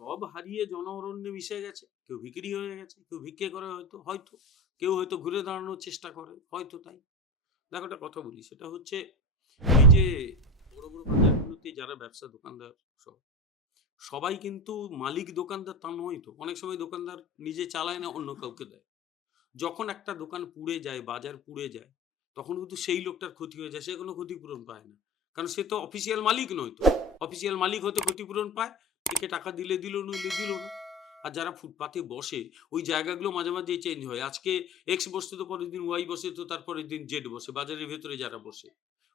সব হারিয়ে জনঅরণ্যে মিশে গেছে। কেউ বিক্রি হয়ে গেছে, কেউ ভিক্ষে করে হয়তো, হয়তো। কেউ হয়তো ঘুরে দাঁড়ানোর চেষ্টা করে, হয়তো তাই। দেখো একটা কথা বলি, সেটা হচ্ছে এই যে বড়, বড় বাজারগুলোতে যারা ব্যবসা দোকানদার সব, সবাই কিন্তু মালিক দোকানদার তা নয় তো। অনেক সময় দোকানদার নিজে চালায় না, অন্য কাউকে দেয়। যখন একটা দোকান পুড়ে যায়, বাজার পুড়ে যায়, তখন কিন্তু সেই লোকটার ক্ষতি হয়ে যায়। সে কোনো ক্ষতিপূরণ পায় না। কারণ সে তো অফিসিয়াল মালিক নয় তো। অফিসিয়াল মালিক হয়তো ক্ষতিপূরণ পায়। একে টাকা দিলে দিল, নইলে দিল না। আর যারা ফুটপাতে বসে, ওই জায়গাগুলো মাঝে, মাঝেই চেঞ্জ হয়। আজকে এক্স বসছে তো পরের দিন ওয়াই বসে, তো তারপরের দিন জেড বসে। বাজারের ভেতরে যারা বসে।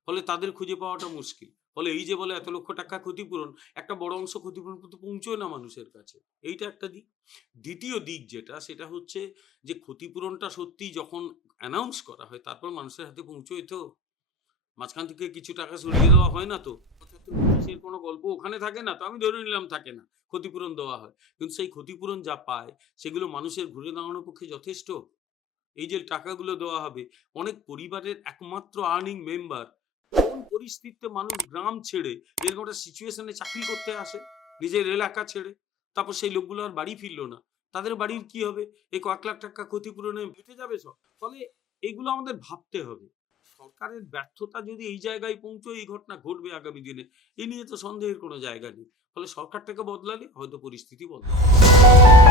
ফলে তাদের খুঁজে পাওয়াটা মুশকিল। ফলে এই যে বলে এত লক্ষ টাকা ক্ষতিপূরণ, একটা বড় অংশ ক্ষতিপূরণ কিন্তু পৌঁছয় না মানুষের কাছে। এইটা একটা দিক। দ্বিতীয় দিক যেটা, সেটা হচ্ছে যে ক্ষতিপূরণটা সত্যিই যখন অ্যানাউন্স করা হয়, তারপর মানুষের হাতে পৌঁছয় তো। মাঝখান থেকে কিছু টাকা সরিয়ে দেওয়া হয় না তো। ৭৫-২৫ এর কোনো গল্প ওখানে থাকে না তো। আমি ধরে নিলাম থাকে না। ক্ষতিপূরণ দেওয়া হয়। কিন্তু সেই ক্ষতিপূরণ যা পায়, সেগুলো মানুষের ঘুরে দাঁড়ানোর পক্ষে যথেষ্ট? এই যে টাকাগুলো দেওয়া হবে, অনেক পরিবারের একমাত্র আর্নিং মেম্বার, কোন পরিস্থিতিতে মানুষ গ্রাম ছেড়ে এরকম একটা সিচুয়েশন এ চাকরি করতে আসে, নিজের এলাকা ছেড়ে। তারপর সেই লোকগুলো আর বাড়ি ফিরল না। তাদের বাড়ির কি হবে? এই কয়েক লাখ টাকা ক্ষতিপূরণে মিটে যাবে সব? ফলে এগুলো আমাদের ভাবতে হবে। সরকারের ব্যর্থতা যদি এই জায়গায় পৌঁছয়, এই ঘটনা ঘটবে আগামী দিনে। এ নিয়ে তো সন্দেহের কোনো জায়গা নেই। ফলে সরকারটাকে বদলালে হয়তো পরিস্থিতি বদলাবে।